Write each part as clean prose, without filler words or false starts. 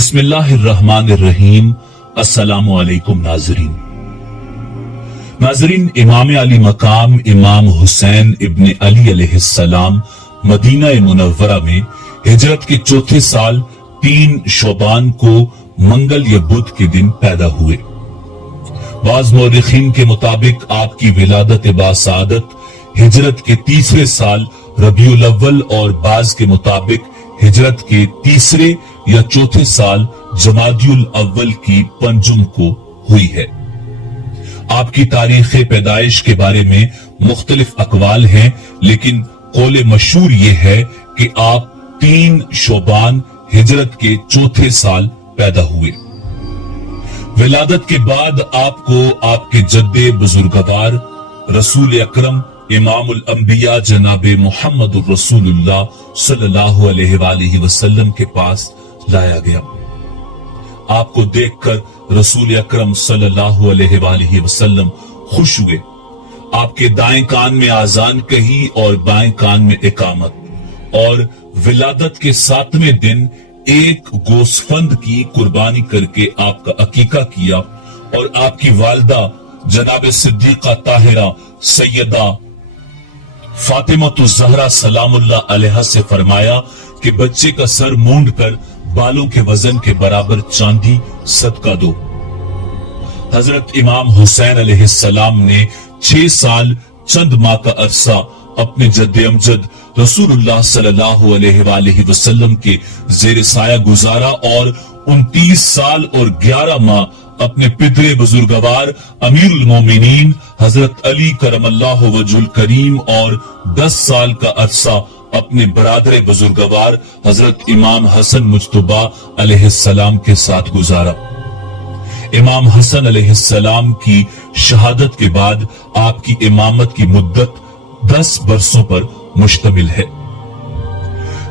بسم اللہ الرحمن الرحیم۔ السلام علیکم ناظرین، امام علی مقام امام حسین ابن علی علیہ السلام مدینہ منورہ میں ہجرت کے چوتھے سال 3 شعبان کو منگل یا بدھ کے دن پیدا ہوئے۔ بعض مورخین کے مطابق آپ کی ولادت باسعادت ہجرت کے تیسرے سال ربیع الاول اور بعض کے مطابق ہجرت کے تیسرے یا چوتھے سال جمادی الاول کی پنجم کو ہوئی ہے۔ آپ کی تاریخ پیدائش کے بارے میں مختلف اقوال ہیں، لیکن قول مشہور یہ ہے کہ آپ 3 شعبان ہجرت کے چوتھے سال پیدا ہوئے۔ ولادت کے بعد آپ کو آپ کے جد بزرگوار رسول اکرم امام الانبیاء جناب محمد الرسول اللہ صلی اللہ علیہ وآلہ وسلم کے پاس لایا گیا۔ آپ کو دیکھ کر رسول اکرم صلی اللہ علیہ وآلہ وسلم خوش ہوئے۔ آپ کے دائیں کان میں آذان کہی اور بائیں کان میں اقامت، اور ولادت کے 7ویں دن ایک گوسفند کی قربانی کر کے آپ کا عقیقہ کیا، اور آپ کی والدہ جناب صدیقہ طاہرہ سیدہ فاطمہ الزہرا سلام اللہ علیہا سے فرمایا کہ بچے کا سر مونڈ کر بالوں کے وزن کے برابر چاندی صدقہ دو۔ حضرت امام حسین علیہ السلام نے 6 سال چند ماہ کا عرصہ اپنے جد امجد رسول اللہ صلی اللہ علیہ وآلہ وسلم کے زیر سایہ گزارا، اور 29 سال اور 11 ماہ اپنے پدر بزرگوار امیر المومنین حضرت علی کرم اللہ وجہ الکریم اور 10 سال کا عرصہ اپنے برادر بزرگوار حضرت امام حسن مجتبی علیہ السلام کے ساتھ گزارا۔ امام حسن علیہ السلام کی شہادت کے بعد آپ کی امامت کی مدت 10 برسوں پر مشتمل ہے۔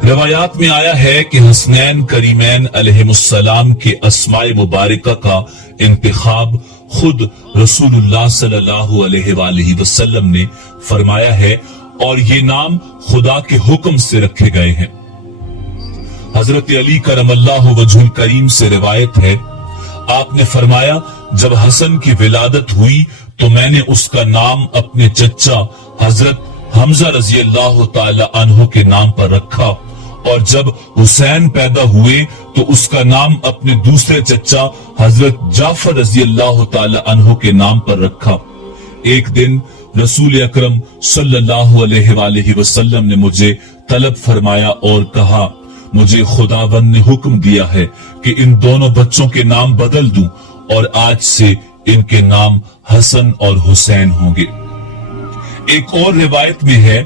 روایات میں آیا ہے کہ حسنین کریمین علیہ السلام کے اسماء مبارکہ کا انتخاب خود رسول اللہ صلی اللہ علیہ وآلہ وسلم نے فرمایا ہے، اور یہ نام خدا کے حکم سے رکھے گئے ہیں۔ حضرت علی کرم اللہ وجہ الکریم سے روایت ہے، آپ نے فرمایا جب حسن کی ولادت ہوئی تو میں نے اس کا نام اپنے چچا حضرت حمزہ رضی اللہ تعالی عنہ کے نام پر رکھا، اور جب حسین پیدا ہوئے تو اس کا نام اپنے دوسرے چچا حضرت جعفر رضی اللہ تعالی عنہ کے نام پر رکھا۔ ایک دن رسول اکرم صلی اللہ علیہ وآلہ وسلم نے مجھے طلب فرمایا اور کہا، مجھے خداوند نے حکم دیا ہے کہ ان دونوں بچوں کے نام بدل دوں، اور آج سے ان کے نام حسن اور حسین ہوں گے۔ ایک اور روایت میں ہے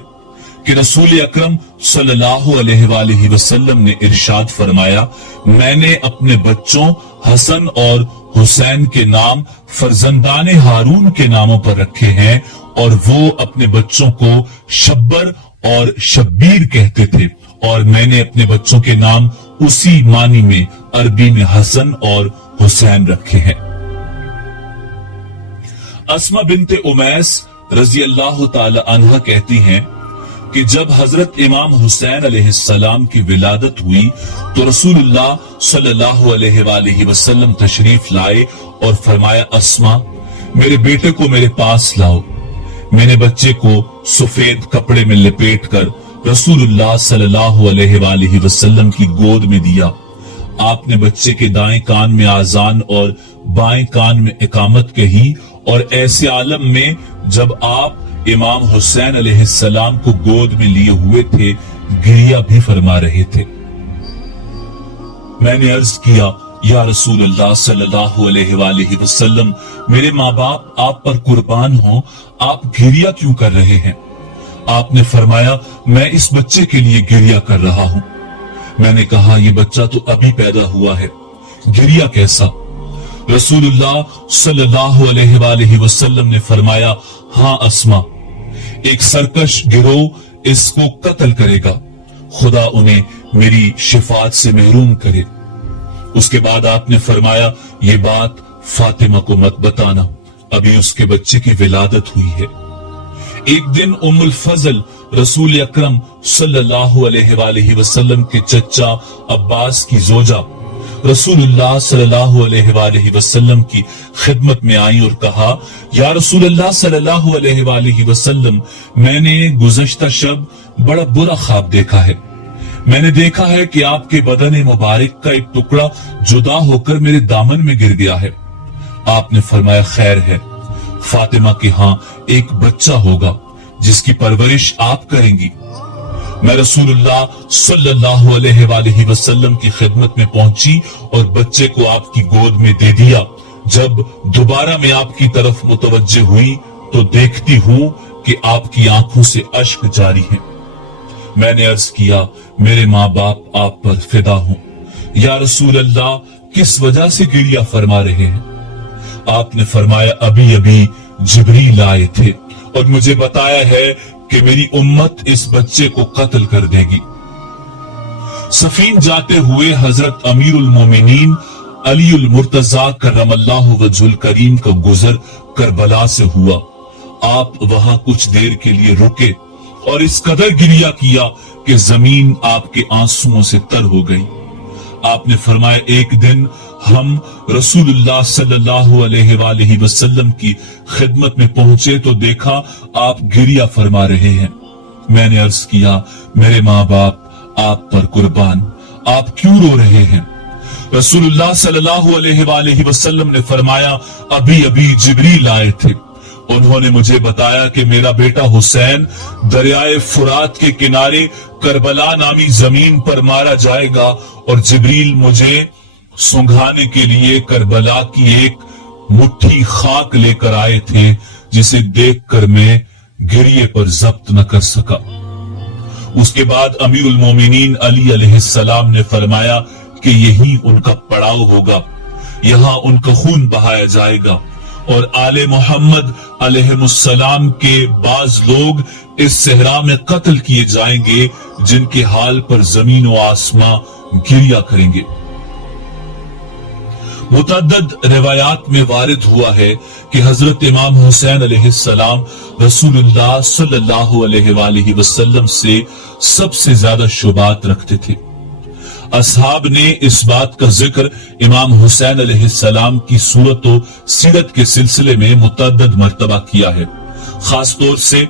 کہ رسول اکرم صلی اللہ علیہ وآلہ وسلم نے ارشاد فرمایا، میں نے اپنے بچوں حسن اور حسین کے نام فرزندان ہارون کے ناموں پر رکھے ہیں، اور وہ اپنے بچوں کو شبر اور شبیر کہتے تھے، اور میں نے اپنے بچوں کے نام اسی معنی میں عربی میں حسن اور حسین رکھے ہیں۔ اسما بنت امیس رضی اللہ تعالی عنہ کہتی ہیں کہ جب حضرت امام حسین علیہ السلام کی ولادت ہوئی تو رسول اللہ صلی اللہ علیہ وآلہ وسلم تشریف لائے اور فرمایا، اسما میرے بیٹے کو میرے پاس لاؤ۔ میں نے بچے کو سفید کپڑے میں لپیٹ کر رسول اللہ صلی اللہ علیہ وآلہ وسلم کی گود میں دیا۔ آپ نے بچے کے دائیں کان میں آذان اور بائیں کان میں اقامت کہی، اور ایسے عالم میں جب آپ امام حسین علیہ السلام کو گود میں لیے ہوئے تھے گریہ بھی فرما رہے تھے۔ میں نے عرض کیا، یا رسول اللہ صلی اللہ علیہ وآلہ وسلم، میرے ماں باپ آپ پر قربان ہوں، آپ گریہ کیوں کر رہے ہیں؟ آپ نے فرمایا، میں اس بچے کے لیے گریہ کر رہا ہوں۔ میں نے کہا، یہ بچہ تو ابھی پیدا ہوا ہے، گریہ کیسا؟ رسول اللہ صلی اللہ علیہ وآلہ وسلم نے فرمایا، ہاں اسما، ایک سرکش گروہ اس کو قتل کرے گا، خدا انہیں میری شفاعت سے محروم کرے۔ اس کے بعد آپ نے فرمایا، یہ بات فاطمہ کو مت بتانا، ابھی اس کے بچے کی ولادت ہوئی ہے۔ ایک دن ام الفضل رسول اکرم صلی اللہ علیہ وآلہ وسلم کے چچا عباس کی زوجہ रसूलुल्लाह सल्लल्लाहु अलैहि वसल्लम की खिदमत में आई और कहा, या रसूलुल्लाह सल्लल्लाहु अलैहि वसल्लम, मैंने गुज़श्ता शब बड़ा बुरा ख्वाब देखा है। मैंने देखा है कि आपके बदन मुबारक का एक टुकड़ा जुदा होकर मेरे दामन में गिर गया है। आपने फरमाया, खैर है, फातिमा के यहाँ एक बच्चा होगा जिसकी परवरिश आप करेंगी। मैं रसूलुल्लाह सल्लल्लाहु अलैहि वसल्लम की खिदमत में पहुंची और बच्चे को आपकी गोद में दे दिया। जब दोबारा मैं आपकी तरफ मुतवज्जे हुई तो देखती हूं कि आपकी आंखों से अश्क जारी हैं। मैंने अर्ज किया, मेरे माँ बाप आप पर फिदा हूं। या रसूल अल्लाह, किस वजह से गिरिया फरमा रहे हैं? आपने फरमाया, अभी अभी जिब्रील आए थे और मुझे बताया है कि मेरी उम्मत इस बच्चे को कत्ल कर देगी। सफीन जाते हुए हजरत अमीरुल मोमिनीन अलीउल मुर्तजा करमल्लाहु वजहुल करीम का गुजर करबला से हुआ। आप वहां कुछ देर के लिए रुके और इस कदर गिरिया किया कि जमीन आपके आंसुओं से तर हो गई। आपने फरमाया, एक दिन हम रसूलुल्लाह सल्लल्लाहु अलैहि वसल्लम की खिदमत में पहुंचे तो देखा आप गिरिया फरमा रहे हैं। मैंने अर्ज किया, मेरे माँ बाप आप पर कुर्बान, आप क्यों रो रहे हैं? रसूलुल्लाह सल्लल्लाहु अलैहि वसल्लम ने फरमाया, अभी अभी जिब्रील आए थे। उन्होंने मुझे बताया कि मेरा बेटा हुसैन दरियाए फुरात के किनारे करबला नामी जमीन पर मारा जाएगा और जिब्रील मुझे सुंघाने के लिए करबला की एक मुट्ठी खाक लेकर आए थे, जिसे देखकर मैं गिरिये पर जब्त न कर सका। उसके बाद अमीरुल मोमिनीन अली अलैहिस्सलाम ने फरमाया कि यही उनका पड़ाव होगा, यहाँ उनका खून बहाया जाएगा और आले मोहम्मद अलैहिस्सलाम के बाज लोग इस सहरा में कत्ल किए जाएंगे, जिनके हाल पर जमीन व आसमां गिरिया करेंगे। मुतअद्दिद रिवायात में वारिद हुआ है कि हजरत इमाम हुसैन अलैहिस्सलाम रसूलुल्लाह सल्लल्लाहु अलैहि वसल्लम से सबसे ज्यादा शुबात रखते थे। असहाब ने इस बात का जिक्र इमाम हुसैन अलैहिस्सलाम की सूरत व सीरत के सिलसिले में मुतअद्दिद मर्तबा किया है। खास तौर से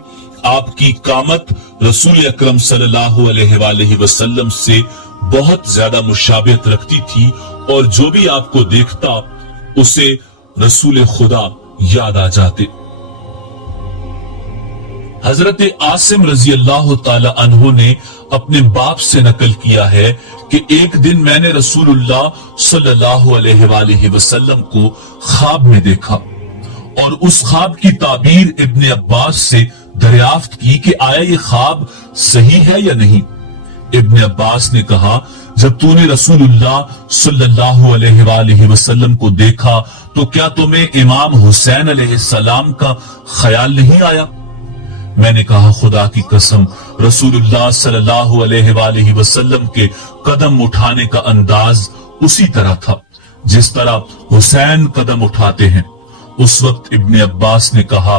आपकी कामत रसूल अकरम सल्लल्लाहु अलैहि वसल्लम से बहुत ज्यादा मुशाबिहत रखती थी और जो भी आपको देखता उसे रसूल खुदा याद आ जाते। हजरत आसिम रजी अल्लाह ताला अन्हु ने अपने बाप से नकल किया है कि एक दिन मैंने रसूलुल्लाह सल्लल्लाहु अलैहि वसल्लम को ख्वाब में देखा और उस ख्वाब की ताबीर इब्ने अब्बास से दरियाफ्त की कि आया ये ख्वाब सही है या नहीं। इब्ने अब्बास ने कहा, जब तूने रसूलुल्लाह सल्लल्लाहु अलैहि वसल्लम को देखा तो क्या तुम्हें इमाम हुसैन अलैहिस्सलाम का ख्याल नहीं आया? मैंने कहा, खुदा की कसम, रसूलुल्लाह सल्लल्लाहु अलैहि वसल्लम के कदम उठाने का अंदाज उसी तरह था जिस तरह हुसैन कदम उठाते हैं। उस वक्त इब्ने अब्बास ने कहा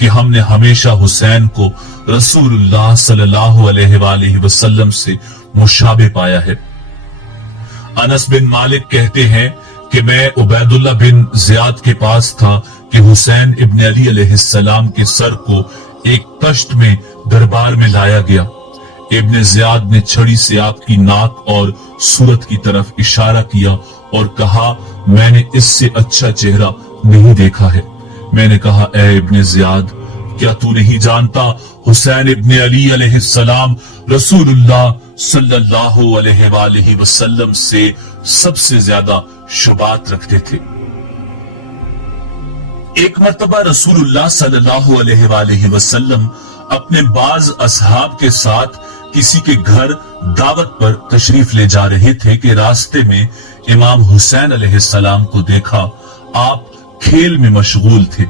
कि हमने हमेशा हुसैन को रसूलुल्लाह सल्लल्लाहु अलैहि वसल्लम से मुशाबे पाया है। अनस बिन मालिक कहते हैं कि मैं उबैदुल्लाह बिन जियाद के पास था कि हुसैन इब्न अली अलैहिस्सलाम के सर को एक तश्त में दरबार में लाया गया। इब्न जियाद ने छड़ी से आपकी नाक और सूरत की तरफ इशारा किया और कहा, मैंने इससे अच्छा चेहरा नहीं देखा है। मैंने कहा, ए इब्न जियाद, क्या तू नहीं जानता हुसैन इब्न अली अलैहिस्सलाम रसूलुल्लाह सल्लल्लाहु अलैहि वसल्लम से सबसे ज्यादा शुबात रखते थे। एक मर्तबा रसूलुल्लाह सल्लल्लाहु अलैहि वसल्लम अपने बाज असहाब के साथ किसी के घर दावत पर तशरीफ ले जा रहे थे कि रास्ते में इमाम हुसैन अलैहिस्सलाम को देखा। आप खेल में मशगूल थे।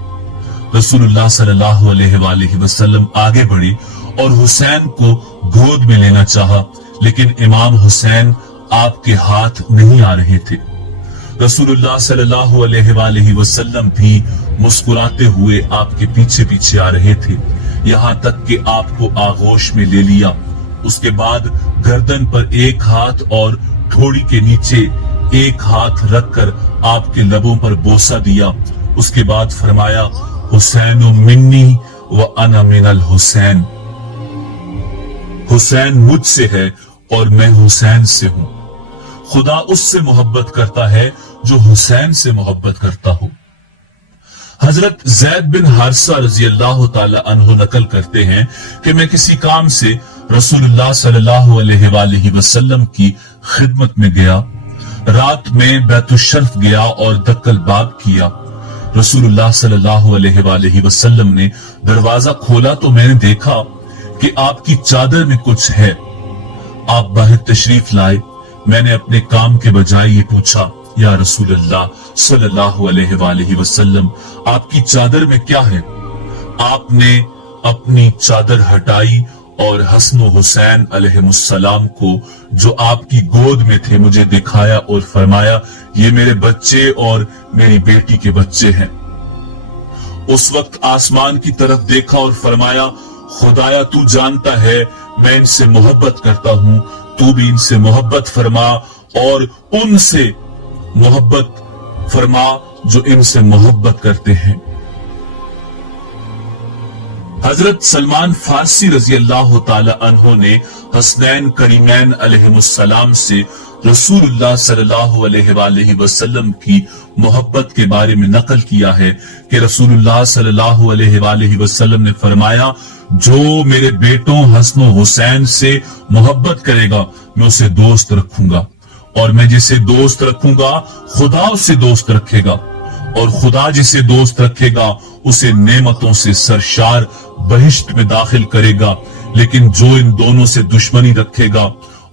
रसूलुल्लाह सल्लल्लाहु अलैहि वसल्लम आगे बढ़े और हुसैन को गोद में लेना चाहा, लेकिन इमाम हुसैन आपके हाथ नहीं आ रहे थे। रसूलुल्लाह सल्लल्लाहु अलैहि वसल्लम भी मुस्कुराते हुए आपके पीछे पीछे आ रहे थे, यहाँ तक कि आपको आगोश में ले लिया। उसके बाद गर्दन पर एक हाथ और ठोड़ी के नीचे एक हाथ रखकर आपके लबों पर बोसा दिया। उसके बाद फरमाया, हुसैन मिन्नी व अना मिनल हुसैन, हुसैन मुझसे है और मैं हुसैन से हूं। खुदा उससे मोहब्बत करता है जो हुसैन से मोहब्बत करता हो। हजरत जैद बिन हारिसा रजी अल्लाह ताला अन्हु नकल करते हैं कि मैं किसी काम से रसूलुल्लाह सल्लल्लाहु अलैहि वसल्लम की खिदमत में गया। रात में बैतुशर्फ गया और दक्कल बाब किया। रसूलुल्लाह सल्लल्लाहु अलैहि वसल्लम ने दरवाजा खोला तो मैंने देखा कि आपकी चादर में कुछ है। आप बाहर तशरीफ लाए। मैंने अपने काम के बजाय ये पूछा, या रसूलल्लाह सल्लल्लाहु अलैहि वसल्लम, आपकी चादर में क्या है? आपने अपनी चादर हटाई और हसन हुसैन अलैहिमुस्सलाम को जो आपकी गोद में थे मुझे दिखाया और फरमाया, ये मेरे बच्चे और मेरी बेटी के बच्चे हैं। उस वक्त आसमान की तरफ देखा और फरमाया, खुदाया तू जानता है मैं इनसे मोहब्बत करता हूं, तू भी इनसे मोहब्बत फरमा और उनसे मोहब्बत फरमा जो इनसे मोहब्बत करते हैं। हजरत सलमान फारसी रजी अल्लाह ताला अन्हो ने हसनैन करीमैन अलैहिमुस्सलाम से रसूलुल्लाह सल्लल्लाहु अलैहि वसल्लम की मोहब्बत के बारे में नकल किया है कि रसूलुल्लाह सल्लल्लाहु अलैहि वसल्लम ने फरमाया, जो मेरे बेटों हसन हुसैन से मोहब्बत करेगा मैं उसे दोस्त रखूंगा, और मैं जिसे दोस्त रखूंगा खुदा उसे दोस्त रखेगा, और खुदा जिसे दोस्त रखेगा उसे नेमतों से सरशार बहिश्त में दाखिल करेगा। लेकिन जो इन दोनों से दुश्मनी रखेगा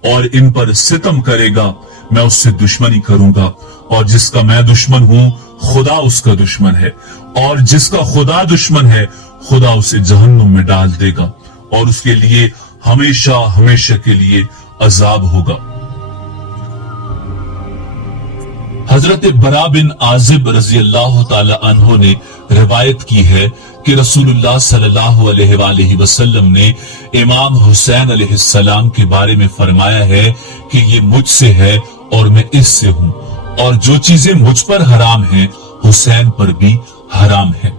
और इन पर सितम करेगा मैं उससे दुश्मनी करूंगा, और जिसका मैं दुश्मन हूं खुदा उसका दुश्मन है, और जिसका खुदा दुश्मन है खुदा उसे जहन्नुम में डाल देगा और उसके लिए हमेशा हमेशा के लिए अजाब होगा। हजरत बरा बिन आजिब रजी अल्लाह ताला अन्हो ने रिवायत की है कि रसूलुल्लाह सल्लल्लाहु अलैहि वसल्लम ने इमाम हुसैन अलैहिस्सलाम के बारे में फरमाया है कि ये मुझसे है और मैं इससे हूं, और जो चीजें मुझ पर हराम हैं हुसैन पर भी हराम है।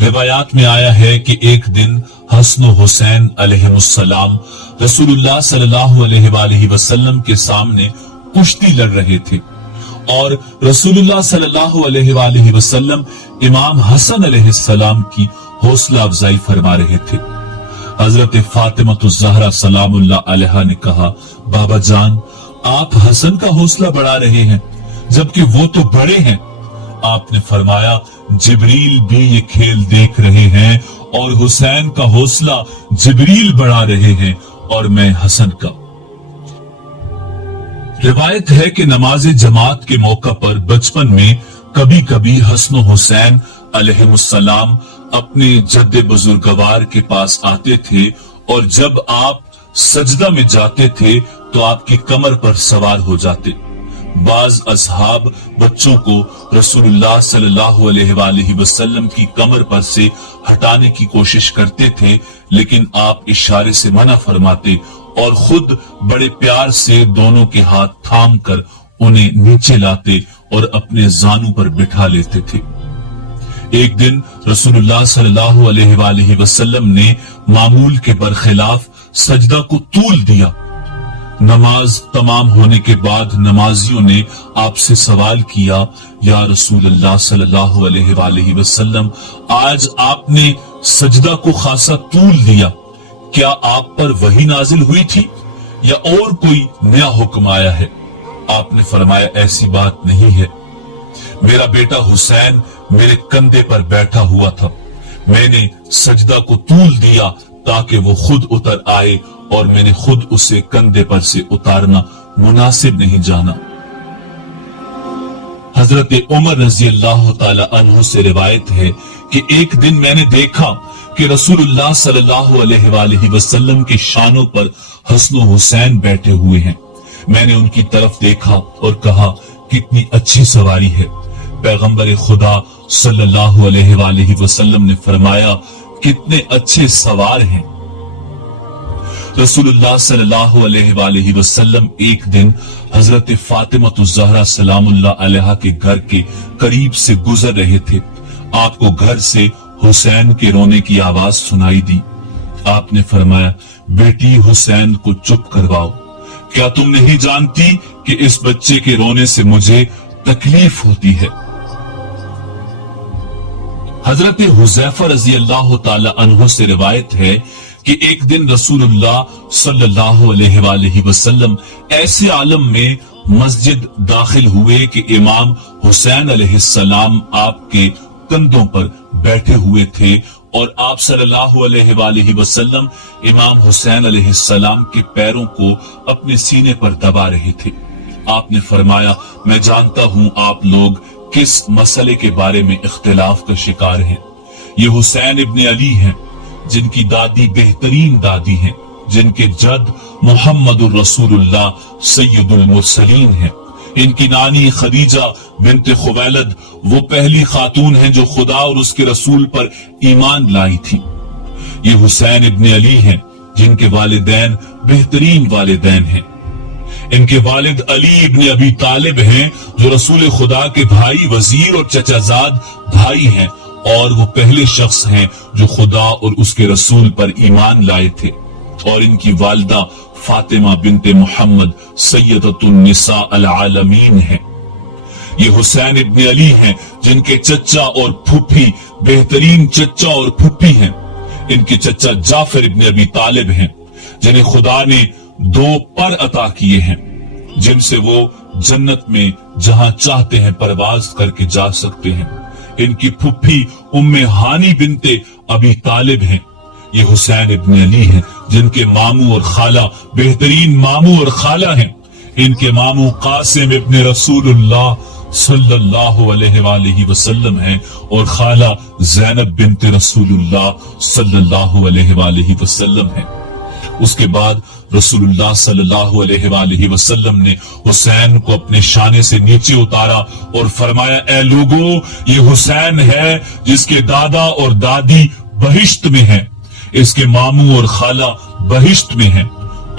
रिवायात में आया है कि एक दिन हसन हुसैन अलैहिमुस्सलाम रसूलुल्लाह सल्लल्लाहु अलैहि वसल्लम के सामने कुश्ती लड़ रहे थे, और रसूलुल्लाह सल्लल्लाहु अलैहि वसल्लम इमाम हसन अलैहिस्सलाम की हौसला अफजाई फरमा रहे थे। हजरत फातिमातुज़ ज़हरा सलामुल्लाह अलैहा ने कहा, बाबा जान आप हसन का हौसला बढ़ा रहे हैं जबकि वो तो बड़े हैं। आपने फरमाया, जिब्रील भी ये खेल देख रहे हैं और हुसैन का हौसला जिब्रील बढ़ा रहे हैं और मैं हसन का। रिवायत है कि नमाज जमात के मौका पर बचपन में कभी कभी हसन हुसैन अलैहिमुस्सलाम अपने जद्दे बुजुर्गवार के पास आते थे, और जब आप सजदा में जाते थे तो आपकी कमर पर सवार हो जाते। बाज असहाब बच्चों को रसूलुल्लाह सल्लल्लाहु अलैहि वसल्लम की कमर पर से हटाने की कोशिश करते थे, लेकिन आप इशारे से मना फरमाते और खुद बड़े प्यार से दोनों के हाथ थाम कर उन्हें नीचे लाते और अपने जानू पर बिठा लेते थे। एक दिन रसूलुल्लाह सल्लल्लाहु अलैहि वसल्लम ने मामूल के बरखिलाफ सजदा को तूल दिया। नमाज तमाम होने के बाद नमाजियों ने आपसे सवाल किया, या रसूलुल्लाह सल्लल्लाहु अलैहि वसल्लम, आज आपने सजदा को खासा तूल दिया, क्या आप पर वही नाजिल हुई थी या और कोई नया हुक्म आया है? आपने फरमाया, ऐसी बात नहीं है, मेरा बेटा हुसैन मेरे कंधे पर बैठा हुआ था, मैंने सजदा को तूल दिया ताकि वो खुद उतर आए, और मैंने खुद उसे कंधे पर से उतारना मुनासिब नहीं जाना। हजरत उमर रजी अल्लाह ताला अन्हु से रिवायत है कि एक दिन मैंने देखा कि रसूलुल्लाह सल्लल्लाहु अलैहि वसल्लम के शानों पर हसन हुसैन बैठे हुए हैं। मैंने उनकी तरफ देखा और कहा, कितनी अच्छी सवारी है। पैगंबर खुदा सल्लल्लाहु अलैहि वसल्लम ने फरमाया, कितने अच्छे सवार हैं। رسول اللہ صلی اللہ علیہ وآلہ وسلم ایک دن حضرت فاطمہ الزہرا سلام اللہ علیہا کے گھر کے قریب سے گزر رہے تھے۔ آپ کو گھر سے حسین کے رونے کی آواز سنائی دی۔ آپ نے فرمایا، بیٹی حسین کو چپ کرواؤ، کیا تم نہیں جانتی کہ اس بچے کے رونے سے مجھے تکلیف ہوتی ہے؟ حضرت حذیفہ رضی اللہ تعالی عنہ سے روایت ہے کہ ایک دن رسول اللہ صلی اللہ علیہ وآلہ وسلم ایسے عالم میں مسجد داخل ہوئے کہ امام حسین علیہ السلام آپ کے کندھوں پر بیٹھے ہوئے تھے اور آپ صلی اللہ علیہ وآلہ وسلم امام حسین علیہ السلام کے پیروں کو اپنے سینے پر دبا رہے تھے۔ آپ نے فرمایا، میں جانتا ہوں آپ لوگ کس مسئلے کے بارے میں اختلاف کا شکار ہیں۔ یہ حسین ابن علی ہیں جن کی دادی بہترین دادی ہیں، جن کے جد محمد الرسول اللہ سید المرسلین ہیں۔ ان کی نانی خدیجہ بنت خویلد وہ پہلی خاتون ہیں جو خدا اور اس کے رسول پر ایمان لائی تھی۔ یہ حسین ابن علی ہیں جن کے والدین بہترین والدین ہیں۔ ان کے والد علی ابن ابی طالب ہیں جو رسول خدا کے بھائی، وزیر اور چچا زاد بھائی ہیں، اور وہ پہلے شخص ہیں جو خدا اور اس کے رسول پر ایمان لائے تھے۔ اور ان کی والدہ فاطمہ بنت محمد سیدۃ النساء العالمین ہیں۔ یہ حسین ابن علی ہیں جن کے چچا اور پھپھی بہترین چچا اور پھپھی ہیں۔ ان کے چچا جعفر ابن ابی طالب ہیں جنہیں خدا نے 2 پر عطا کیے ہیں، جن سے وہ جنت میں جہاں چاہتے ہیں پرواز کر کے جا سکتے ہیں۔ ان کی پھپھی ام ہانی بنت ابی طالب ہیں۔ یہ حسین ابن علی ہیں جن کے ماموں اور خالہ بہترین ماموں اور خالہ ہیں۔ ان کے ماموں قاسم ابن رسول اللہ صلی اللہ علیہ وآلہ وسلم ہیں اور خالہ زینب بنت رسول اللہ صلی اللہ علیہ وآلہ وسلم ہیں۔ اس کے بعد رسول اللہ صلی اللہ علیہ وآلہ وسلم نے حسین کو اپنے شانے سے نیچے اتارا اور فرمایا، اے لوگو، یہ حسین ہے جس کے دادا اور دادی بہشت میں ہیں، اس کے ماموں اور خالہ بہشت میں ہیں،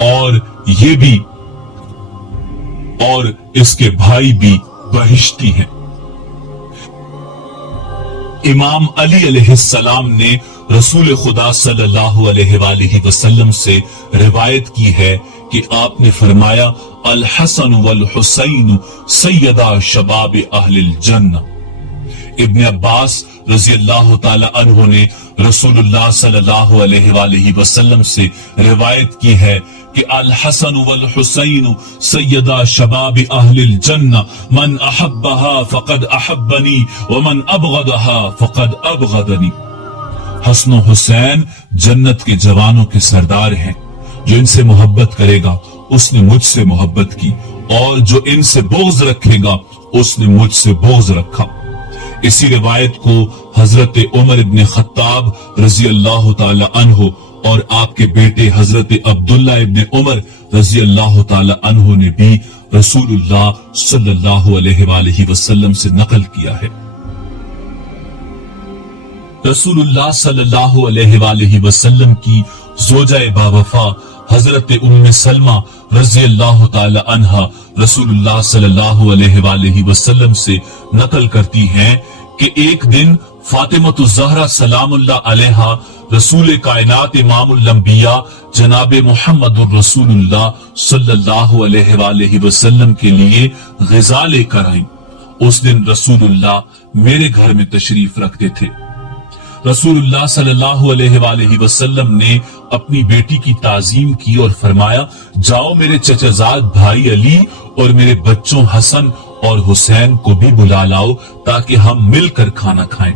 اور یہ بھی اور اس کے بھائی بھی بہشتی ہیں۔ امام علی علیہ السلام نے رسول خدا صلی اللہ علیہ وآلہ وسلم سے روایت کی ہے کہ آپ نے فرمایا، الحسن والحسین سیدا شباب اہل الجنہ۔ ابن عباس رضی اللہ تعالی عنہ نے رسول اللہ صلی اللہ علیہ وآلہ وسلم سے روایت کی ہے کہ الحسن والحسین سیدا شباب اہل الجنہ، من احبها فقد احبنی ومن ابغضها فقد ابغضنی۔ حسن و حسین جنت کے جوانوں کے سردار ہیں۔ جو ان سے محبت کرے گا اس نے مجھ سے محبت کی، اور جو ان سے بغض رکھے گا اس نے مجھ سے بغض رکھا۔ اسی روایت کو حضرت عمر ابن خطاب رضی اللہ تعالی عنہ اور آپ کے بیٹے حضرت عبداللہ ابن عمر رضی اللہ تعالی عنہ نے بھی رسول اللہ صلی اللہ علیہ وآلہ وسلم سے نقل کیا ہے۔ رسول اللہ صلی اللہ علیہ وآلہ وسلم کی زوجہ باوفا حضرت ام سلمہ رضی اللہ تعالی عنہ رسول اللہ صلی اللہ علیہ وآلہ وسلم سے نقل کرتی ہیں کہ ایک دن فاطمہ الزہرا سلام اللہ علیہا رسول کائنات امام الانبیاء جناب محمد الرسول اللہ صلی اللہ علیہ وآلہ وسلم کے لیے غذا لے کر آئیں۔ اس دن رسول اللہ میرے گھر میں تشریف رکھتے تھے۔ رسول اللہ صلی اللہ علیہ وآلہ وسلم نے اپنی بیٹی کی تعظیم کی اور فرمایا، جاؤ میرے چچا زاد بھائی علی اور میرے بچوں حسن اور حسین کو بھی بلا لاؤ تاکہ ہم مل کر کھانا کھائیں۔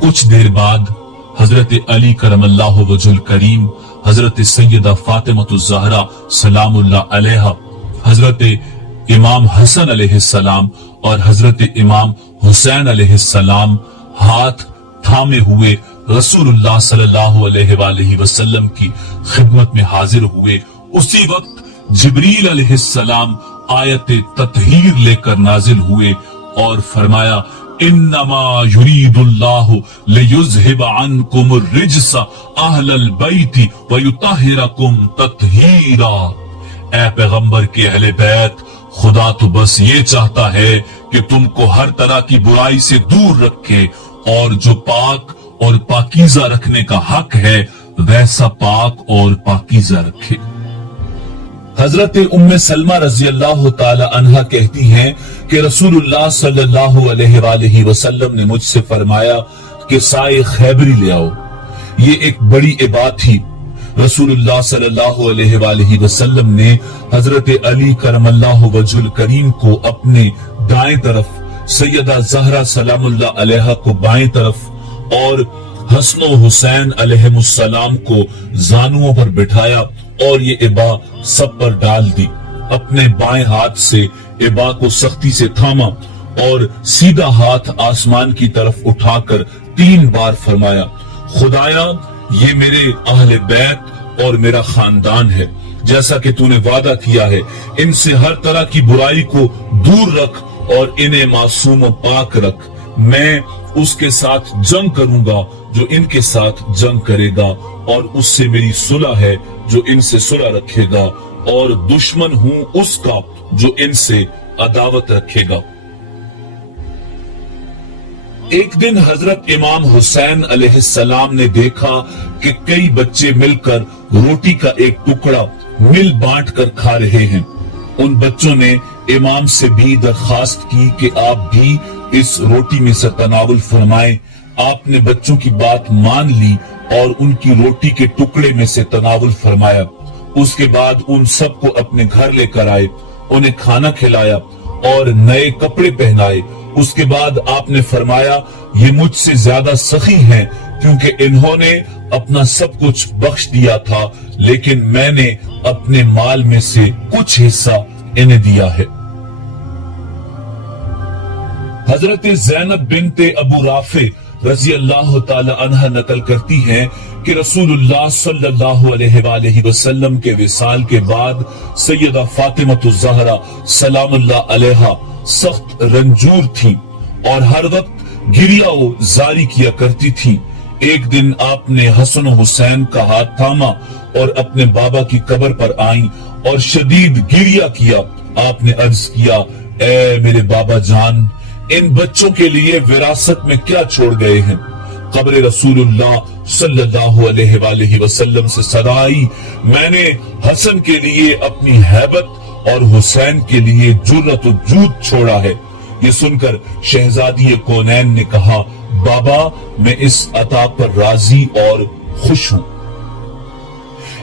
کچھ دیر بعد حضرت علی کرم اللہ وجہ الکریم، حضرت سیدہ فاطمہ الزہرا سلام اللہ علیہا، حضرت امام حسن علیہ السلام اور حضرت امام حسین علیہ السلام ہاتھ تھامے ہوئے رسول اللہ صلی اللہ علیہ وآلہ وسلم کی خدمت میں حاضر ہوئے۔ اسی وقت جبریل علیہ السلام آیت تطہیر لے کر نازل ہوئے اور فرمایا، इन्नमा युरीदुल्लाहु लियुज़हिब अन्कुम अर्रिज्स अहलल बैति व युतहिरकुम तत्हीरा। ऐ पैगंबर के अहले बैत, खुदा तो बस ये चाहता है कि तुमको हर तरह की बुराई से दूर रखे और जो पाक और पाकीज़ा रखने का हक है वैसा पाक और पाकीज़ा रखे। हजरत उम्मे सलमा रजी अल्लाह ताला अन्हा कहती हैं कि रसूलुल्लाह सल्लल्लाहु अलैहि वसल्लम ने मुझसे फरमाया कि साए खैबरी ले आओ। ये एक बड़ी इबादत थी। रसूलुल्लाह सल्लल्लाहु अलैहि वसल्लम ने हजरत अली करमल्लाहु वजहुल करीम को अपने दाएं तरफ, सैयदा ज़हरा सलामुल्लाह अलैहा को बाएं तरफ और हसन हुसैन अलैहिमुस्सलाम को जानुओं पर बिठाया और ये इबा सब पर डाल दी। अपने बाएं हाथ से इबा को सख्ती से थामा और सीधा हाथ आसमान की तरफ उठाकर 3 बार फरमाया, खुदाया ये मेरे अहले बैत और मेरा खानदान है, जैसा कि तूने वादा किया है, इनसे हर तरह की बुराई को दूर रख और इन्हें मासूम और पाक रख। मैं उसके साथ जंग करूंगा जो इनके साथ जंग करेगा और उससे मेरी सुलह है जो इनसे सुलह रखेगा और दुश्मन हूं उसका जो इनसे अदावत रखेगा। एक दिन हजरत इमाम हुसैन अलैहिस्सलाम ने देखा कि कई बच्चे मिलकर रोटी का एक टुकड़ा मिल बांट कर खा रहे हैं। उन बच्चों ने इमाम से भी दरखास्त की कि आप भी इस रोटी में से तनावुल फरमाएं। आपने बच्चों की बात मान ली और उनकी रोटी के टुकड़े में से तनावुल फरमाया। उसके बाद उन सबको अपने घर लेकर आए, उन्हें खाना खिलाया और नए कपड़े पहनाए। उसके बाद आपने फरमाया, ये मुझसे ज्यादा सखी हैं क्योंकि इन्होंने अपना सब कुछ बख्श दिया था, लेकिन मैंने अपने माल में से कुछ हिस्सा इन्हें दिया है। हजरत ज़ैनब बिनते अबू राफे रजी अल्लाह ताला अन्हा नकल करती हैं कि रसूलुल्लाह सल्लल्लाहु अलैहि वसल्लम के विसाल के बाद सैयदा फातिमतु ज़हरा सलामुल्लाह अलैहा सख्त रंजूर थी और हर वक्त गिरिया जारी किया करती थी। एक दिन आपने हसन हुसैन का हाथ थामा और अपने बाबा की कब्र पर आई और शदीद गिरिया किया। आपने अर्ज किया, ए मेरे बाबा जान, इन बच्चों के लिए विरासत में क्या छोड़ गए हैं? कब्र रसूलुल्लाह सल्लल्लाहु अलैहि वसल्लम से सदा आई, मैंने हसन के लिए अपनी हैबत और हुसैन के लिए जुर्रत और जूद छोड़ा है। ये सुनकर शहजादी कौनैन ने कहा, बाबा मैं इस अता पर राजी और खुश हूं।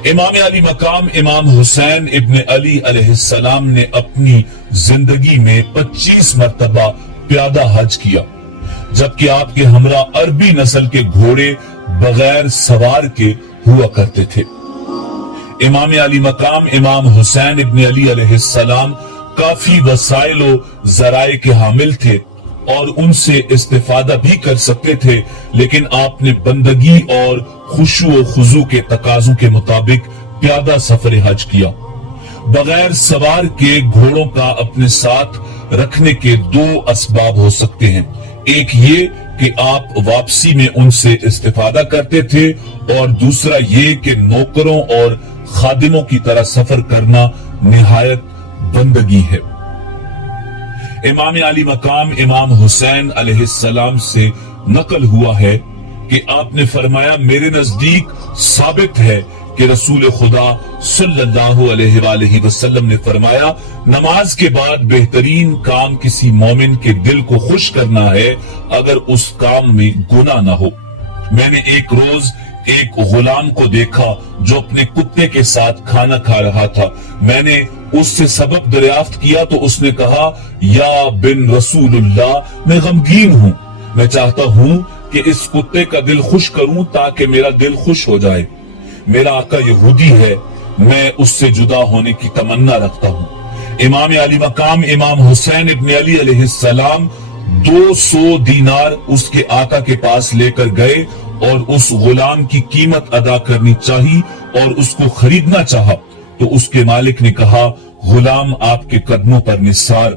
इमाम अली मकाम इमाम हुसैन इब्न अली अलैहिस्सलाम ने अपनी जिंदगी में 25 मरतबा प्यादा हज किया, जबकि आपके हमरा अरबी नस्ल के घोड़े बगैर सवार के हुआ करते थे। इमाम अली मकाम इमाम हुसैन इब्न अली अलैहिस्सलाम काफी वसाइलो जराए के हामिल थे और उनसे इस्तेफादा भी कर सकते थे, लेकिन आपने बंदगी और खुशू व खुजू के तकाजों के मुताबिक प्यादा सफर हज किया। बगैर सवार के घोड़ों का अपने साथ रखने के 2 असबाब हो सकते हैं। एक ये कि आप वापसी में उनसे इस्तेफादा करते थे और दूसरा ये कि नौकरों और खादिमों की तरह सफर करना निहायत बंदगी है। इमाम अली मकाम इमाम हुसैन अलैहिस्सलाम से नकल हुआ है कि आपने फरमाया, मेरे नजदीक साबित है कि रसूल खुदा सल्लल्लाहु अलैहि वसल्लम ने फरमाया, नमाज के बाद बेहतरीन काम किसी मोमिन के दिल को खुश करना है अगर उस काम में गुनाह ना हो। मैंने एक रोज एक गुलाम को देखा जो अपने कुत्ते के साथ खाना खा रहा था। मैंने उससे सबक दरियाफ्त किया तो उसने कहा, या बिन रसूलुल्लाह, मैं गमगीन हूँ। मैं चाहता हूँ कि इस कुत्ते का दिल खुश करूं ताकि मेरा दिल खुश हो जाए। मेरा आका यहूदी है, मैं उससे जुदा होने की तमन्ना रखता हूँ। इमाम अली मकाम इमाम हुसैन इब्न अली अलैहिस्सलाम 200 दीनार उसके आका के पास लेकर गए और उस गुलाम की कीमत अदा करनी चाहिए और उसको खरीदना चाहा तो उसके मालिक ने कहा, गुलाम आपके कदमों पर निसार,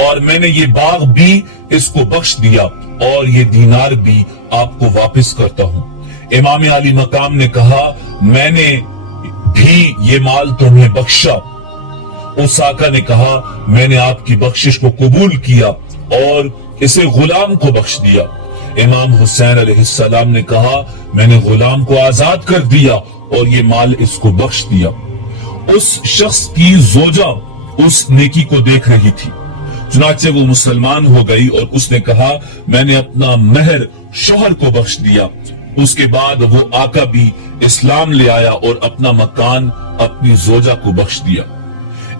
और मैंने ये बाग भी اس کو بخش دیا اور یہ دینار بھی آپ کو واپس کرتا ہوں۔ امام علی مقام نے کہا میں نے بھی یہ مال تمہیں بخشا۔ اس آقا نے کہا میں نے آپ کی بخشش کو قبول کیا اور اسے غلام کو بخش دیا۔ امام حسین علیہ السلام نے کہا میں نے غلام کو آزاد کر دیا اور یہ مال اس کو بخش دیا۔ اس شخص کی زوجہ اس نیکی کو دیکھ رہی تھی، چنانچہ وہ مسلمان ہو گئی اور اس نے کہا میں نے اپنا مہر شوہر کو بخش دیا۔ اس کے بعد وہ آقا بھی اسلام لے آیا اور اپنا مکان اپنی زوجہ کو بخش دیا۔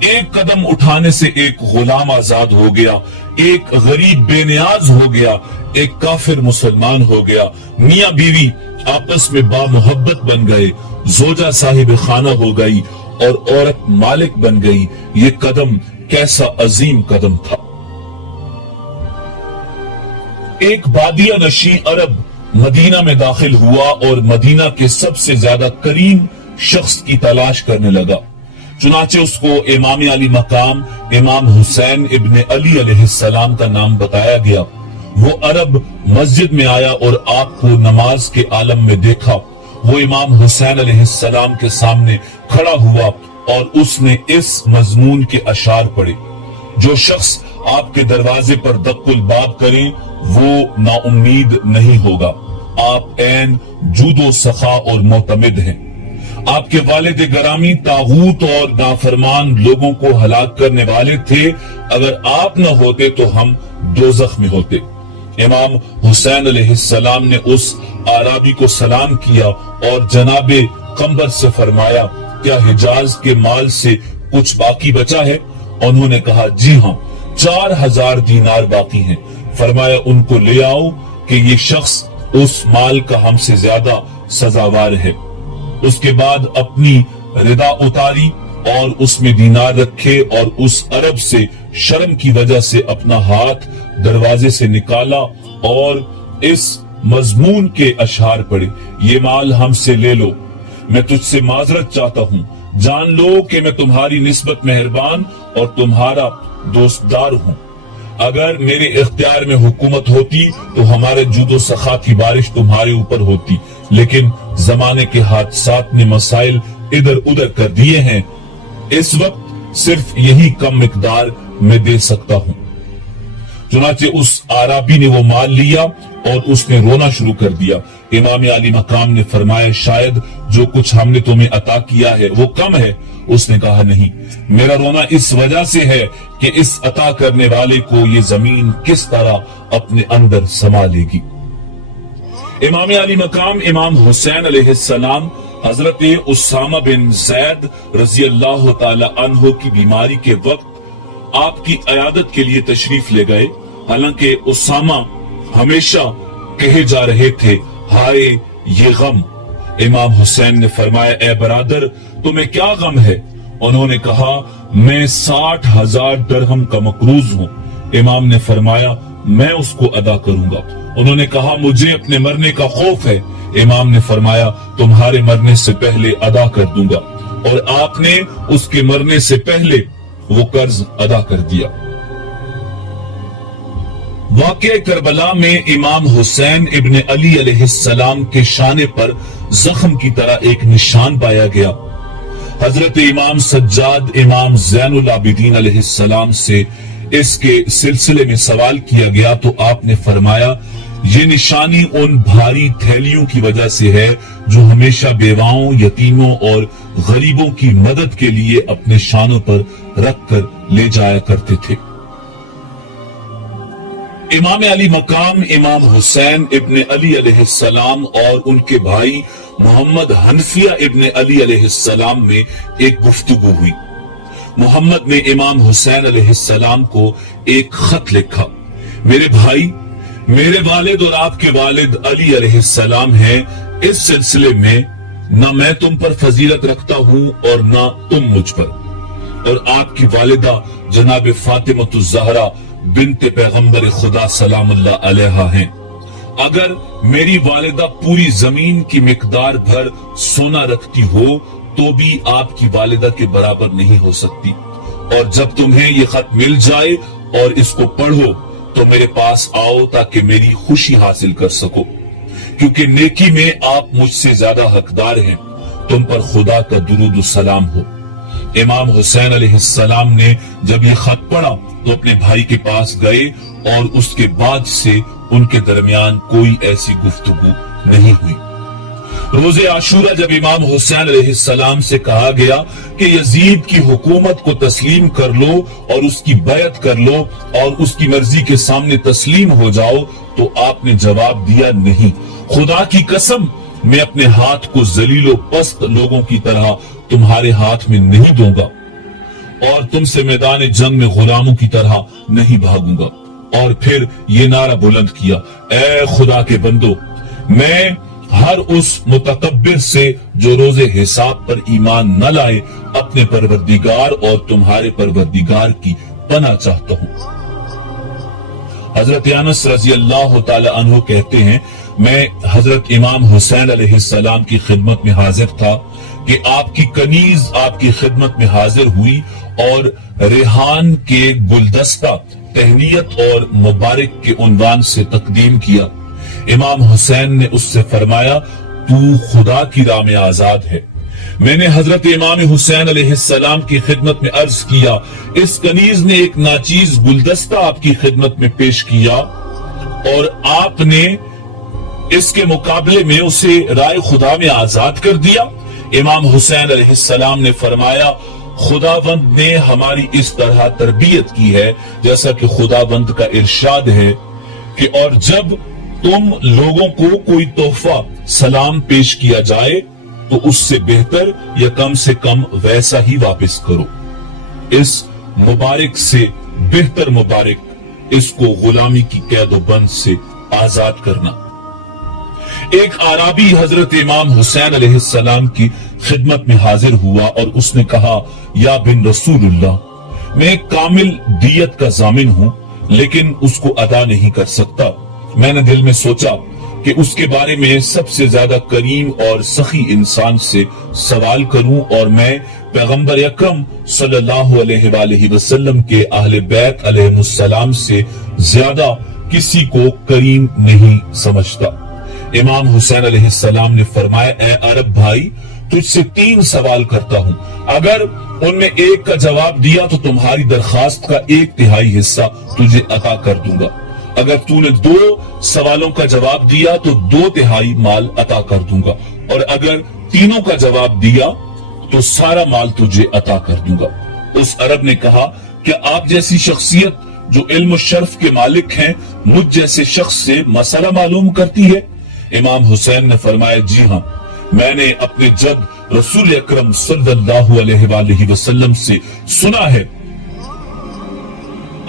ایک قدم اٹھانے سے ایک غلام آزاد ہو گیا، ایک غریب بے نیاز ہو گیا، ایک کافر مسلمان ہو گیا، میاں بیوی آپس میں با محبت بن گئے، زوجہ صاحب خانہ ہو گئی اور عورت مالک بن گئی۔ یہ قدم کیسا عظیم قدم تھا۔ ایک بادیہ نشین عرب مدینہ میں داخل ہوا اور مدینہ کے سب سے زیادہ کریم شخص کی تلاش کرنے لگا۔ چنانچہ اس کو امام علی مقام امام حسین ابن علی علیہ السلام کا نام بتایا گیا۔ وہ عرب مسجد میں آیا اور آپ کو نماز کے عالم میں دیکھا۔ وہ امام حسین علیہ السلام کے سامنے کھڑا ہوا اور اس نے اس مضمون کے اشعار پڑھے، جو شخص آپ کے دروازے پر دق الباب کریں وہ نا امید نہیں ہوگا۔ آپ عین جود و سخا اور معتمد ہیں۔ آپ کے والد گرامی طاغوت اور نافرمان لوگوں کو ہلاک کرنے والے تھے، اگر آپ نہ ہوتے تو ہم دوزخ میں ہوتے۔ امام حسین علیہ السلام نے اس عربی کو سلام کیا اور جناب قمبر سے فرمایا کیا حجاز کے مال سے کچھ باقی بچا ہے؟ انہوں نے کہا جی ہاں، 4000 دینار باقی ہیں۔ فرمایا ان کو لے آؤ کہ یہ شخص اس مال کا ہم سے زیادہ سزاوار ہے۔ اس کے بعد اپنی ردا اتاری اور اس میں دینار رکھے اور اس عرب سے شرم کی وجہ سے اپنا ہاتھ دروازے سے نکالا اور اس مضمون کے اشعار پڑھے، یہ مال ہم سے لے لو، میں تجھ سے معذرت چاہتا ہوں، جان لو کہ میں تمہاری نسبت مہربان اور تمہارا دوستدار ہوں۔ اگر میرے اختیار میں حکومت ہوتی تو ہمارے جود و سخا کی بارش تمہارے اوپر ہوتی، لیکن زمانے کے حادثات نے مسائل ادھر ادھر کر دیے ہیں، اس وقت صرف یہی کم مقدار میں دے سکتا ہوں۔ چنانچہ اس عربی نے وہ مال لیا اور اس نے رونا شروع کر دیا۔ امام علی مقام نے فرمایا شاید جو کچھ ہم نے تمہیں عطا کیا ہے وہ کم ہے۔ اس نے کہا نہیں، میرا رونا اس وجہ سے ہے کہ اس عطا کرنے والے کو یہ زمین کس طرح اپنے اندر سما لے گی۔ امام علی مقام امام حسین علیہ السلام حضرت اسامہ بن زید رضی اللہ تعالی عنہ کی بیماری کے وقت آپ کی عیادت کے لیے تشریف لے گئے، حالانکہ اسامہ ہمیشہ کہے جا رہے تھے ہائے یہ غم۔ امام حسین نے فرمایا اے برادر تمہیں کیا غم ہے؟ انہوں نے کہا میں 60,000 درہم کا مقروض ہوں۔ امام نے فرمایا میں اس کو ادا کروں گا۔ انہوں نے کہا مجھے اپنے مرنے کا خوف ہے۔ امام نے فرمایا تمہارے مرنے سے پہلے ادا کر دوں گا، اور آپ نے اس کے مرنے سے پہلے وہ قرض ادا کر دیا۔ واقعہ کربلا میں امام حسین ابن علی علیہ السلام کے شانے پر زخم کی طرح ایک نشان پایا گیا۔ حضرت امام سجاد امام زین العابدین علیہ السلام سے اس کے سلسلے میں سوال کیا گیا تو آپ نے فرمایا یہ نشانی ان بھاری تھیلیوں کی وجہ سے ہے جو ہمیشہ بیواؤں، یتیموں اور غریبوں کی مدد کے لیے اپنے شانوں پر رکھ کر لے جایا کرتے تھے۔ امام علی مقام امام حسین ابن علی علیہ السلام اور ان کے بھائی محمد حنفیہ ابن علی علیہ السلام میں ایک گفتگو ہوئی۔ محمد نے امام حسین علیہ السلام کو ایک خط لکھا، میرے بھائی، میرے والد اور آپ کے والد علی علیہ السلام ہیں، اس سلسلے میں نہ میں تم پر فضیلت رکھتا ہوں اور نہ تم مجھ پر، اور آپ کی والدہ جناب فاطمہ الزہرا بنت پیغمبر خدا سلام اللہ علیہا ہیں۔ اگر میری والدہ پوری زمین کی مقدار بھر سونا رکھتی ہو تو بھی آپ کی والدہ کے برابر نہیں ہو سکتی، اور جب تمہیں یہ خط مل جائے اور اس کو پڑھو तो मेरे पास आओ ताकि मेरी खुशी हासिल कर सको, क्योंकि नेकी में आप मुझसे ज्यादा हकदार हैं। तुम पर खुदा का दुरूद सलाम हो। इमाम हुसैन अलैहिस्सलाम ने जब यह खत पढ़ा तो अपने भाई के पास गए और उसके बाद से उनके दरमियान कोई ऐसी गुफ्तगू नहीं हुई। रोजे आशूरा जब इमाम हुसैन अलैहिस्सलाम से कहा गया कि यजीद की हुकूमत को तस्लीम कर लो और उसकी बैत कर लो और उसकी मर्जी के सामने तस्लीम हो जाओ, तो आपने जवाब दिया नहीं, खुदा की कसम मैं अपने हाथ को जलीलो पस्त लोगों की तरह तुम्हारे हाथ में नहीं दूंगा और तुमसे मैदान जंग में गुलामों की तरह नहीं भागूंगा। और फिर ये नारा बुलंद किया, ए खुदा के बंदो, मैं हर उस मुतकब्बिर से जो रोजे हिसाब पर ईमान न लाए अपने परवरदिगार और तुम्हारे परवरदिगार की पनाह चाहता हूं। हजरत अनस रजी अल्लाह तआला अन्हु कहते हैं, मैं हजरत इमाम हुसैन अलैहिस्सलाम की खिदमत में हाजिर था कि आपकी कनीज आपकी खिदमत में हाजिर हुई और रेहान के गुलदस्ता तहनीयत और मुबारक के उन्वान से तकदीम किया। इमाम हुसैन ने उससे फरमाया, तू खुदा की राह में आजाद है। मैंने हजरत इमाम हुसैन अलैहिस्सलाम की खिदमत में अर्ज किया, इस कनीज ने एक नाचीज गुलदस्ता आपकी खिदमत में पेश किया और आपने इसके मुकाबले में उसे राय खुदा में आजाद कर दिया। इमाम हुसैन अलैहिस्सलाम ने फरमाया, खुदावंद ने हमारी इस तरह तरबियत की है जैसा कि खुदावंद का इरशाद है कि और जब तुम लोगों को कोई तोहफा सलाम पेश किया जाए तो उससे बेहतर या कम से कम वैसा ही वापस करो। इस मुबारक से बेहतर मुबारक इसको गुलामी की कैदोबंद से आजाद करना। एक आराबी हजरत इमाम हुसैन अलैहिस्सलाम की खिदमत में हाजिर हुआ और उसने कहा, या बिन रसूलुल्लाह, मैं एक कामिल दियत का जामिन हूं लेकिन उसको अदा नहीं कर सकता। मैंने दिल में सोचा कि उसके बारे में सबसे ज्यादा करीम और सखी इंसान से सवाल करूं और मैं पैगंबर अकरम सल्लल्लाहु अलैहि वसल्लम के अहले बैत अलैहिमुस्सलाम से ज्यादा किसी को करीम नहीं समझता। इमाम हुसैन अलैहिस्सलाम ने फरमाया, ए अरब भाई, तुझसे 3 सवाल करता हूं, अगर उनमें एक का जवाब दिया तो तुम्हारी दरखास्त का 1/3 हिस्सा तुझे अता कर दूंगा। अगर तूने 2 सवालों का जवाब दिया तो 2/3 माल अता कर दूंगा और अगर तीनों का जवाब दिया तो सारा माल तुझे अता कर दूंगा। उस अरब ने कहा, क्या आप जैसी शख्सियत जो इल्म शर्फ के मालिक हैं मुझ जैसे शख्स से मसला मालूम करती है? इमाम हुसैन ने फरमाया, जी हां, मैंने अपने जद रसूल अकरम सल्लल्लाहु अलैहि वसल्लम से सुना है।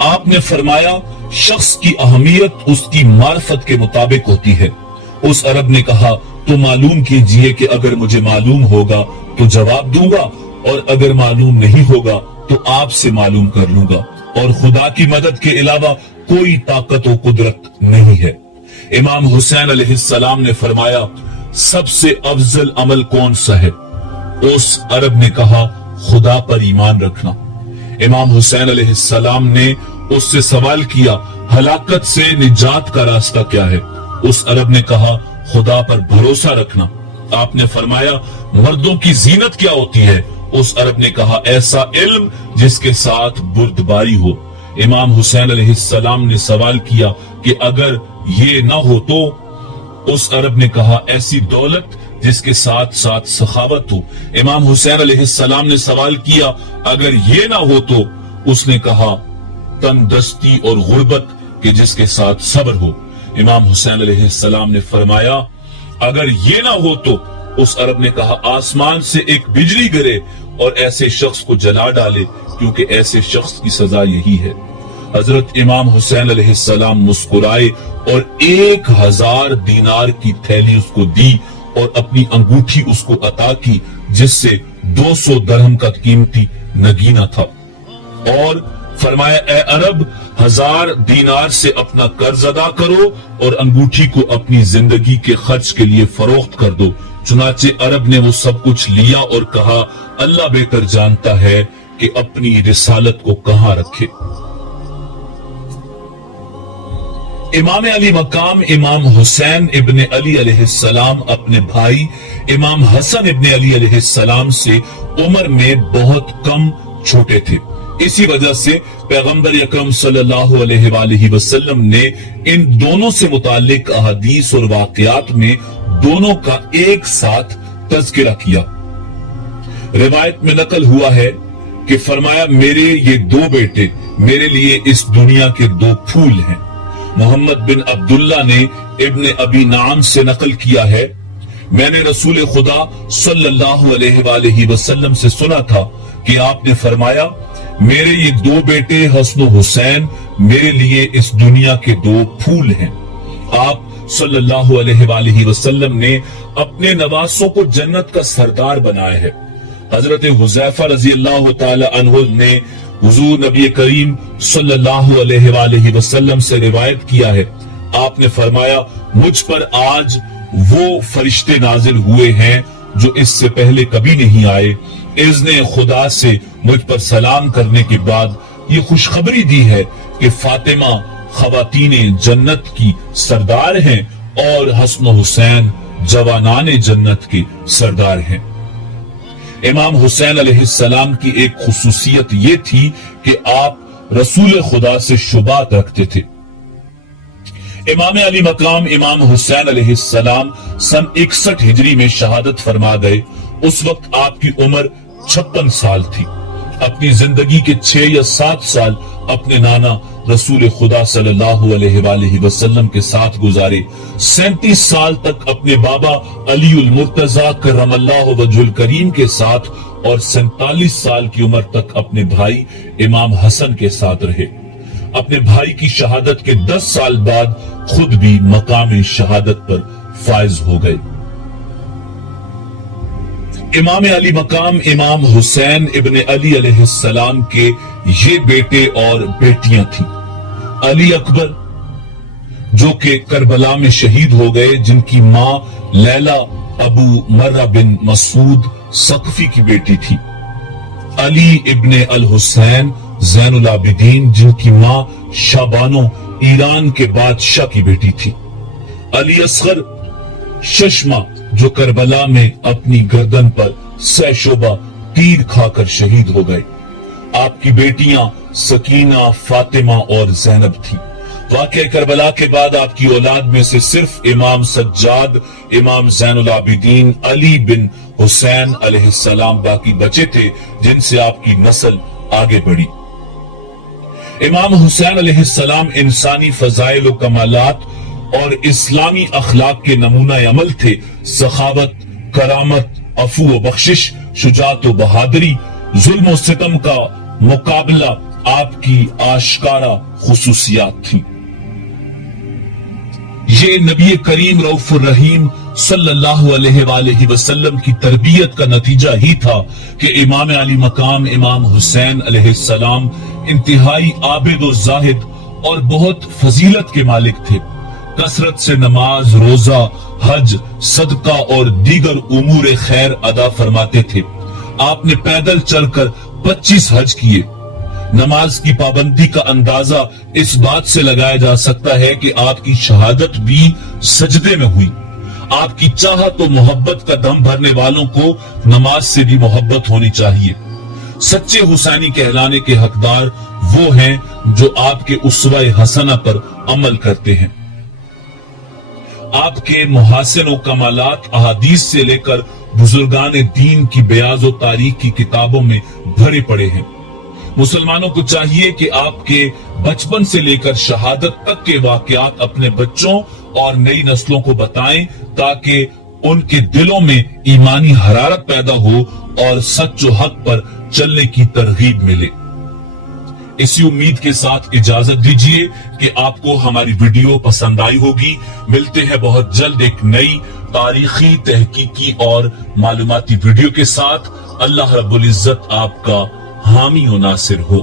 आपने फरमाया, शख्स की अहमियत उसकी मार्फत के मुताबिक होती है। उस अरब ने कहा, तो मालूम कीजिए कि अगर मुझे मालूम होगा तो जवाब दूंगा और अगर मालूम नहीं होगा तो आपसे मालूम कर लूंगा और खुदा की मदद के अलावा कोई ताकत व कुदरत नहीं है। इमाम हुसैन अलैहिस्सलाम ने फरमाया, सबसे अफजल अमल कौन सा है? उस अरब ने कहा, खुदा पर ईमान रखना। इमाम हुसैन अलैहिस्सलाम ने उससे सवाल किया, हलाकत से निजात का रास्ता क्या है? उस अरब ने कहा, खुदा पर भरोसा रखना। आपने फरमाया, मर्दों की जीनत क्या होती है? उस अरब ने कहा, ऐसा इल्म जिसके साथ बुर्दबारी हो। इमाम हुसैन अलैहिस्सलाम ने सवाल किया कि अगर ये ना हो तो? उस अरब ने कहा, ऐसी दौलत जिसके साथ साथ सखावत हो। इमाम हुसैन अलैहिस्सलाम ने सवाल किया, अगर ये ना हो तो? उसने कहा, तंदस्ती और गुर्बत के जिसके साथ सब्र हो। इमाम हुसैन अलैहिस्सलाम ने फरमाया, अगर ये ना हो तो? उस अरब ने कहा, आसमान से एक बिजली गिरे और ऐसे शख्स को जला डाले, क्योंकि ऐसे शख्स की सजा यही है। हजरत इमाम हुसैन अलैहिस्सलाम मुस्कुराए और 1000 दीनार की थैली उसको दी और अपनी अंगूठी उसको अता की, जिससे 200 दरहम का कीमती नगीना था, और फरमाया, ए अरब, 1000 दीनार से अपना कर्ज अदा करो और अंगूठी को अपनी जिंदगी के खर्च के लिए फरोख्त कर दो। चुनाचे अरब ने वो सब कुछ लिया और कहा, अल्लाह बेहतर जानता है कि अपनी रिसालत को कहां रखे। امام علی مقام امام حسین ابن علی علیہ السلام اپنے بھائی امام حسن ابن علی علیہ السلام سے عمر میں بہت کم چھوٹے تھے. اسی وجہ سے پیغمبر اکرم صلی اللہ علیہ وآلہ وسلم نے ان دونوں سے متعلق احادیث اور واقعات میں دونوں کا ایک ساتھ تذکرہ کیا. روایت میں نقل ہوا ہے کہ فرمایا میرے یہ دو بیٹے میرے لیے اس دنیا کے دو پھول ہیں. محمد بن عبداللہ نے ابن ابی نعم سے نقل کیا ہے میں نے رسول خدا صلی اللہ علیہ وآلہ وسلم سے سنا تھا کہ آپ نے فرمایا میرے یہ دو بیٹے حسن و حسین میرے لیے اس دنیا کے دو پھول ہیں. آپ صلی اللہ علیہ وآلہ وسلم نے اپنے نواسوں کو جنت کا سردار بنایا ہے. حضرت حذیفہ رضی اللہ تعالی عنہ نے حضور نبی کریم صلی اللہ علیہ وآلہ وسلم سے روایت کیا ہے آپ نے فرمایا مجھ پر آج وہ فرشتے نازل ہوئے ہیں جو اس سے پہلے کبھی نہیں آئے. اذن خدا سے مجھ پر سلام کرنے کے بعد یہ خوشخبری دی ہے کہ فاطمہ خواتین جنت کی سردار ہیں اور حسن و حسین جوانان جنت کے سردار ہیں. امام حسین علیہ السلام کی ایک خصوصیت یہ تھی کہ آپ رسول خدا سے شبہات رکھتے تھے. امام علی مقام امام حسین علیہ السلام سن 61 ہجری میں شہادت فرما گئے. اس وقت آپ کی عمر 56 سال تھی. اپنی زندگی کے 6 یا 7 سال اپنے نانا رسول خدا صلی اللہ علیہ وآلہ وسلم کے ساتھ گزارے. 37 سال تک اپنے بابا علی المرتضی کرم اللہ وجہ الکریم کے ساتھ اور 47 سال کی عمر تک اپنے بھائی امام حسن کے ساتھ رہے. اپنے بھائی کی شہادت کے 10 سال بعد خود بھی مقام شہادت پر فائز ہو گئے. امام علی مقام امام حسین ابن علی علیہ السلام کے یہ بیٹے اور بیٹیاں تھیں. علی اکبر جو کہ کربلا میں شہید ہو گئے جن کی ماں لیلا ابو مرہ بن مسعود ثقفی کی بیٹی تھی. علی ابن الحسین زین العابدین جن کی ماں شابانو ایران کے بادشاہ کی بیٹی تھی. علی اصغر ششمہ جو کربلا میں اپنی گردن پر 6 شعبہ تیر کھا کر شہید ہو گئے. آپ کی بیٹیاں سکینہ فاطمہ اور زینب تھی. واقعہ کربلا کے بعد آپ کی اولاد میں سے صرف امام سجاد امام زین العابدین علی بن حسین علیہ السلام باقی بچے تھے جن سے آپ کی نسل آگے بڑھی. امام حسین علیہ السلام انسانی فضائل و کمالات اور اسلامی اخلاق کے نمونہ عمل تھے. سخاوت، کرامت، عفو و بخشش، شجاعت و بہادری، ظلم و ستم کا مقابلہ آپ کی آشکارا خصوصیات تھی. یہ نبی کریم رؤوف الرحیم صلی اللہ علیہ وآلہ وسلم کی تربیت کا نتیجہ ہی تھا کہ امام علی مقام امام حسین علیہ السلام انتہائی عابد و زاہد اور بہت فضیلت کے مالک تھے. کثرت سے نماز، روزہ، حج، صدقہ اور دیگر امور خیر ادا فرماتے تھے. آپ نے پیدل چل کر 25 حج کیے. نماز کی پابندی کا اندازہ اس بات سے لگایا جا سکتا ہے کہ آپ کی شہادت بھی سجدے میں ہوئی. آپ کی چاہت و محبت کا دم بھرنے والوں کو نماز سے بھی محبت ہونی چاہیے. سچے حسینی کہلانے کے حقدار وہ ہیں جو آپ کے اسوہ حسنہ پر عمل کرتے ہیں. آپ کے محاسن و کمالات احادیث سے لے کر بزرگان دین کی بیاض و تاریخ کی کتابوں میں بھرے پڑے ہیں. مسلمانوں کو چاہیے کہ آپ کے بچپن سے لے کر شہادت تک کے واقعات اپنے بچوں اور نئی نسلوں کو بتائیں تاکہ ان کے دلوں میں ایمانی حرارت پیدا ہو اور سچ و حق پر چلنے کی ترغیب ملے. اسی امید کے ساتھ اجازت دیجیے کہ آپ کو ہماری ویڈیو پسند آئی ہوگی. ملتے ہیں بہت جلد ایک نئی تاریخی، تحقیقی اور معلوماتی ویڈیو کے ساتھ. اللہ رب العزت آپ کا حامی و ناصر ہو.